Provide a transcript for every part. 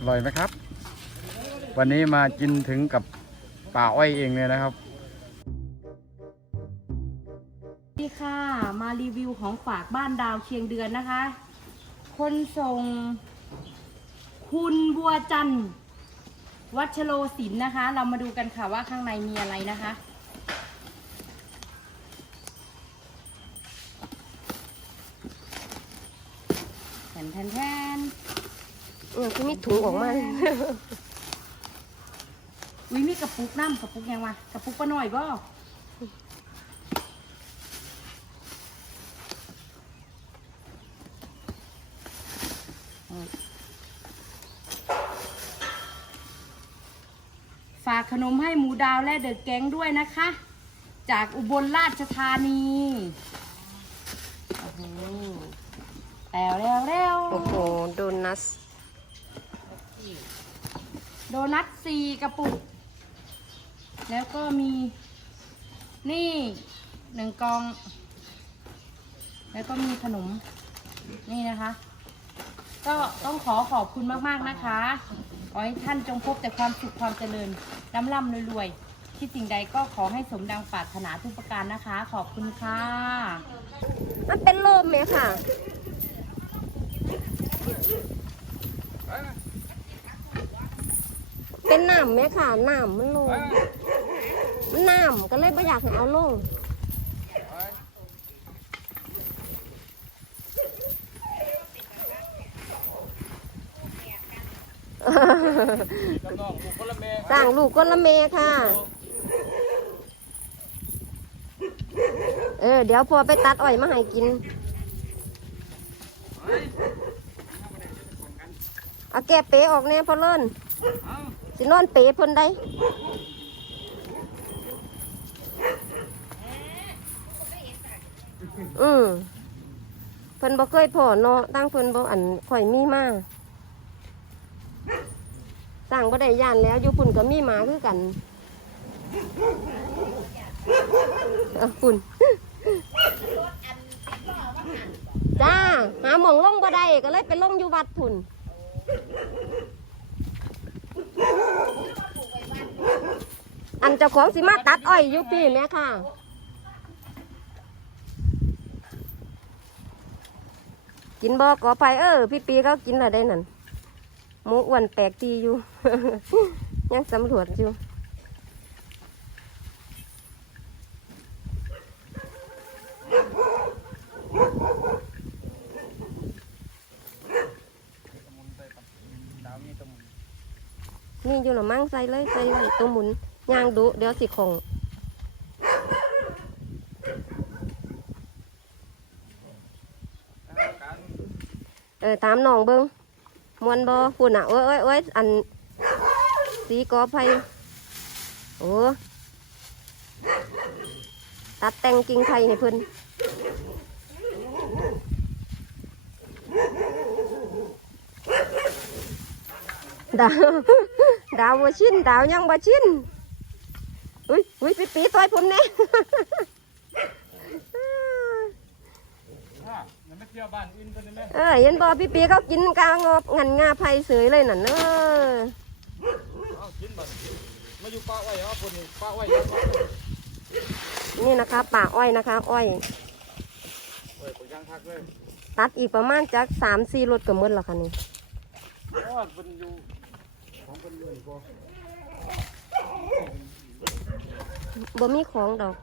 อร่อยไหมครับ วันนี้มากินถึงกับป่าอ้อยเองเลยนะครับสวัสดีค่ะ มารีวิวของฝากบ้านดาวเชียงเดือนนะคะ คนส่ง คุณบัวจันทร์วัชโรศิลป์นะคะ เรามาดูกันค่ะว่าข้างในมีอะไรนะคะแทนแทน แทนเออคือมีถุงออกมา อุ้ยมีกระปุกน้ำกระปุกยังวะกระปุกปะหน่อยบ่ฝากขนมให้หมูดาวและเดอะแก๊งด้วยนะคะ จากอุบลราชธานีโอ้โหแล้วแล้วแล้วโอ้โหโดนัส โดนัทสี่กระปุก แล้วก็มีนี่หนึ่งกอง แล้วก็มีขนมนี่นะคะ ก็ต้องขอขอบคุณมาก ๆ นะคะ ขอให้ท่านจงพบแต่ความสุขความเจริญร่ำร่ำรวยๆ ที่สิ่งใดก็ขอให้สมดังปรารถนาทุกประการนะคะ ขอบคุณค่ะ มันเป็นโลมไหมค่ะ เป็นน้ำไหมค่ะน้ำมันลงมันน้ำก็เลยไม่อยากให้เอาลงสร้างลูกก็ละเมค่ะ เออ เดี๋ยวพอไปตัดอ้อยมาให้กิน เอาแก้เป๋ออกแน่พอเลิ่น สินอนเป๋เพิ่นได้อืมเพิ่นบ่เคยพอเนาะตั้งเพิ่นบ่อันข่อยมีมาสร้างบ่ได้ย่านแล้วอยู่ปุ่นก็มีหมาคือกันเอาปุ่นจ้าหาหมองลงบ่ได้ก็เลยไปลงอยู่วัดพุ่น อันเจ้าของสิมาตัดอ้อยอยู่พี่แม่ค่ะ กินบอกอไปเออ พี่ปีเขากินอะไรได้นั่นหมูอ้วนแปลกตีอยู่ ยังสำรวจอยู่ นี่ อยู่หรอมั่งใส่เลยใส่ไว้ตัวหมุนยางดุเดี๋ยวสิของเออตามน้องเบิ้งมวนบอพุ่นอะโอ้ยโอ้ยอ้ยอันสีกอไผ่โอ้ตัดแต่งกิ่งไผ่ให้เพิ่นดาว ดาวบ่ชินดาวยังบ่ชินอุ้ยอุ้ยปีปีซอยผมแน่ยังไม่เที่ยวบ้านอื่นกันได้ไหมเออเห็นบ่พี่ปีเขากินกางอบงันงาไผ่เสยเลยนั่นเออเอากินบ้านมาอยู่ป่าอ้อยเอาคนนี้ป่าอ้อยนี่นะคะป่าอ้อยนะคะ อ้อยเฮ้ยผมย่างทักเลยตัดอีกประมาณจากสามสี่รถก็หมดแล้วค่ะนี่ บ่มีของดอก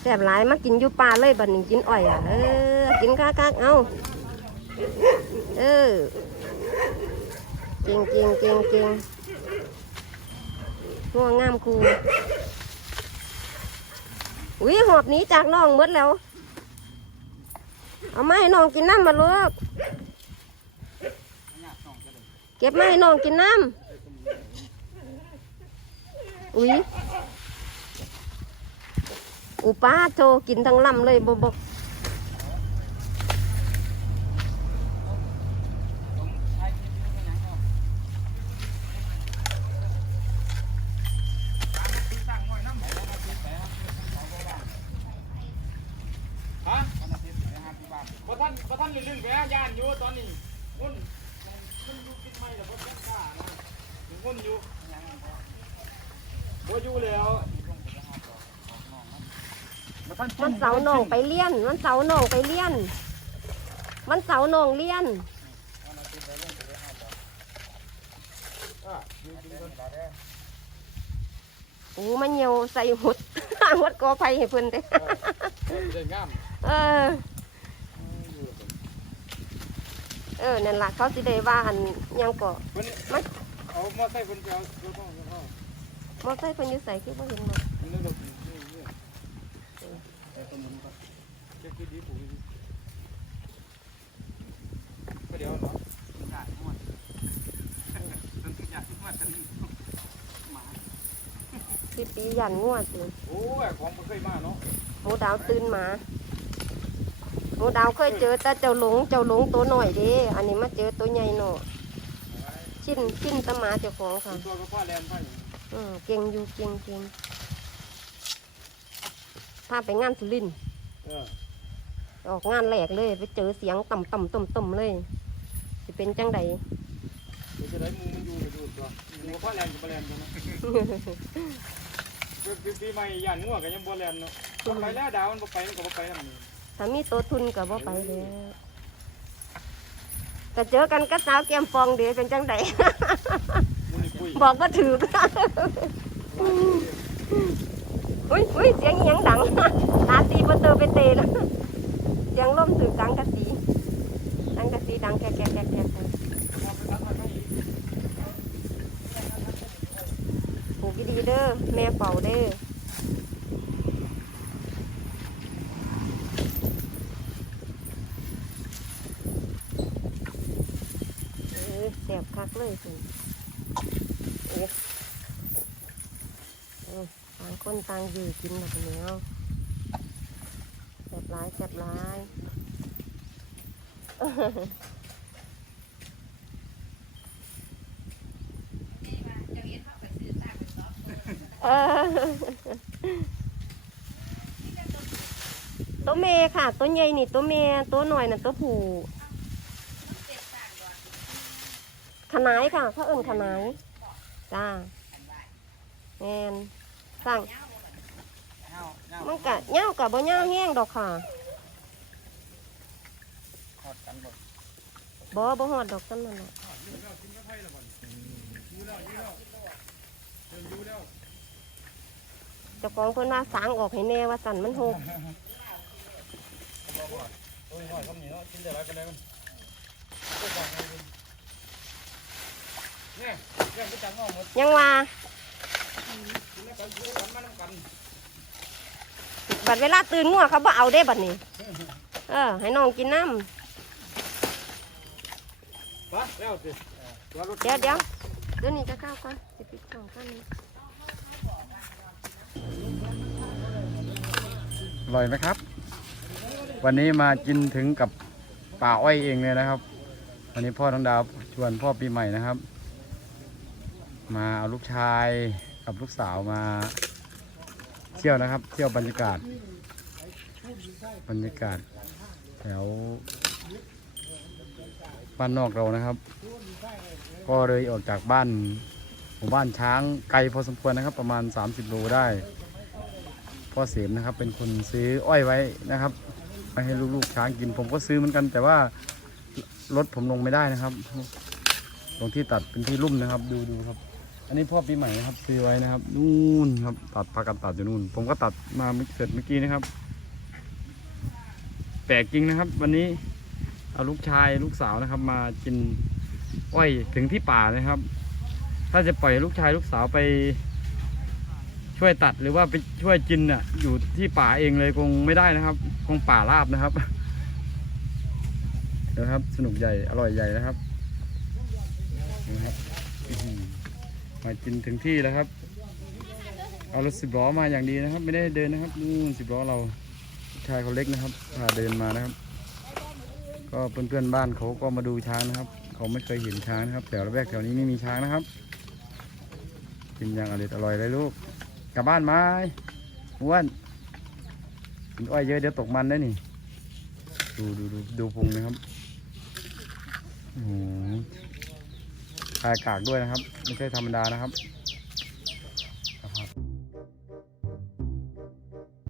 แซ่บหลายมากินอยู่ป่าเลยบัดนี้กินอ้อยอะ เออ กินคักๆเอาเออ ก่งเก่งเก่งเก่งงัวงามครูอุ้ยหอบหนี้จากน้องมดแล้ว เอาไมาให้น้องกินน้ำมาลูกเก็บไมาให้น้องกินน้ำอุ้ยอุป้าโจกินทั้งลำเลยบบ ท่านพระท่านลึกๆแหวย่านอยู่ตอนนี้วุ่นมันอยู่ปิดไม่แต่พวท่านกล้านะวุ่นอยู่บ่อยู่แล้วมันเสาหนองไปเลี้ยนมันเสาหนองไปเลี้ยนมันเสาหนองเลี้ยนโอ้มันเหี่ยวใส่หดหดกอไผ่ให้เพื่อนเต้เออ เออนั่นล่ะเขาสิได้ว่าอันหยังก็วันนี้มันเอามอไซค์คนไปเอารถเข้ารถเข้ามอไซค์เพิ่นอยู่ใส่คือบ่เห็นบ่มันเรื่องรถนี่นี่แต่ต้นมันก็เก็บดีๆปลูกดีๆก็เดี๋ยวเนาะอยากหมดต้นอยากหมดต้นหมาสิปียันงัวสิโอ้ยของบ่เคยมาเนาะหมูดาวตื่นหมา หมูดาวเคยเจอแต่เจ้าหลงเจ้าหลงตัวหน่อยเด้อันนี้มาเจอตัวใหญ่หน่อชิ้นชิ้นตะหมาเจ้าของค่ะตัวก็พ่อแลนพ่ออย่างอืมเก่งอยู่เก่งเก่งพาไปงานสุรินทร์เออออกงานแหลกเลย ไปเจอเสียงต่ำต่ำต่ำต่ำเลยสิเป็นจังใดเดี๋ยวจะได้มูมันอยู่ไปดูตัวมูพ่อแลนกับพ่อแลนตัวเนาะปีปีใหม่ย่านงัวก็ยังบ่แลนเนาะบ่ไปแล้วดาวมันบ่ไปมันก็บ่ไปนำนี่ ถ้ามีตัวทุนก็บ่ไปแล้วก็เจอกันกับสาวแก้มฟองเดียวเป็นจังใดมูนี่คุยบอกว่าถืออุ้ยอุ้ยเสียงอิหยังดังตาตีประตูไปเตะแล้วเสียงลมถือสังกะสีสังกะสีดังแกะแกะแกะแกะแกะปลูกดีๆเด้อแม่เป่าเด้อเออแสบคัก เลยสิเอ๊ะเออต่างคนต่างอยู่กินแบบนี้เอาแสบร้ายแสบร้ายตัวเมค่ะ ตัวใหญ่นี่ตัวเมตัวหน่อยน่ะตัวผู้ข นายค่ะเขาเอิ่นขนายจ้าแมนสั่งมันกะเง่ากะบ่เง่าแห้งดอกค่ะบ่บ่หอดดอกตั้นนั่นแหละเจ้าของเพิ่นว่าสางออกให้แน่ว่าสั่นมันหกโอ้ยฮอดคำนี้เนาะกินได้หลายกันได้มันเนี่ยเรื่องที่จังงอหมด ยังว่ากินแล้วกันกินแล้วกันมานํกันบัดเวลาตื่นงัวเขาบ่เอาได้บัดนี้ เออ ให้น้องกินน้ไปแล้วสิตัวรถำเดี๋ยวเดี๋ยวเดี๋ยวนี้จะเข้าวก่อนสิปิดกล่องกันนี้อร่อยไหมครับ วันนี้มากินถึงกับป่าอ้อยเองเลยนะครับ วันนี้พ่อทองดาวชวนพ่อปีใหม่นะครับ มาเอาลูกชายกับลูกสาวมาเที่ยวนะครับ เที่ยวบรรยากาศ บรรยากาศแถวบ้านนอกเรานะครับ ก็เลยออกจากบ้านหมู่บ้านช้างไกลพอสมควรนะครับ ประมาณ 30โลได้พ่อเสมนะครับ เป็นคนซื้ออ้อยไว้นะครับไปให้ลูกๆช้างกินผมก็ซื้อเหมือนกัน แต่ว่ารถผมลงไม่ได้นะครับ ตรงที่ตัดเป็นที่ลุ่มนะครับ ดูดูครับ อันนี้พ่อปีใหม่นะครับซื้อไว้นะครับนู่นครับ ตัดพากันตัดอยู่นู่น ผมก็ตัดมาเสร็จเมื่อกี้นะครับ แปลกจริงนะครับ วันนี้เอาลูกชายลูกสาวนะครับ มากินอ้อยถึงที่ป่านะครับ ถ้าจะปล่อยลูกชายลูกสาวไป ช่วยตัดหรือว่าไปช่วยกินอะ อยู่ที่ป่าเองเลยคงไม่ได้นะครับ คงป่าราบนะครับเดี๋ยวครับ สนุกใหญ่อร่อยใหญ่นะครับ มากินถึงที่แล้วครับ เอารถสิบล้อมาอย่างดีนะครับ ไม่ได้เดินนะครับนู่นสิบล้อเราชายเขาเล็กนะครับพาเดินมานะครับ ก็เพื่อนๆบ้านเขาก็มาดูช้างนะครับ เขาไม่เคยเห็นช้างนะครับแถวละแวกแถวนี้ไม่มีช้างนะครับกินอย่างอร่อยอร่อยเลยลูกกลับบ้านไหมอ้วนกินอ้อยเยอะเดี๋ยวตกมันได้นี่ดูดูดูดูพุงนะครับโอ้โห คลายกากด้วยนะครับ ไม่ใช่ธรรมดานะครับ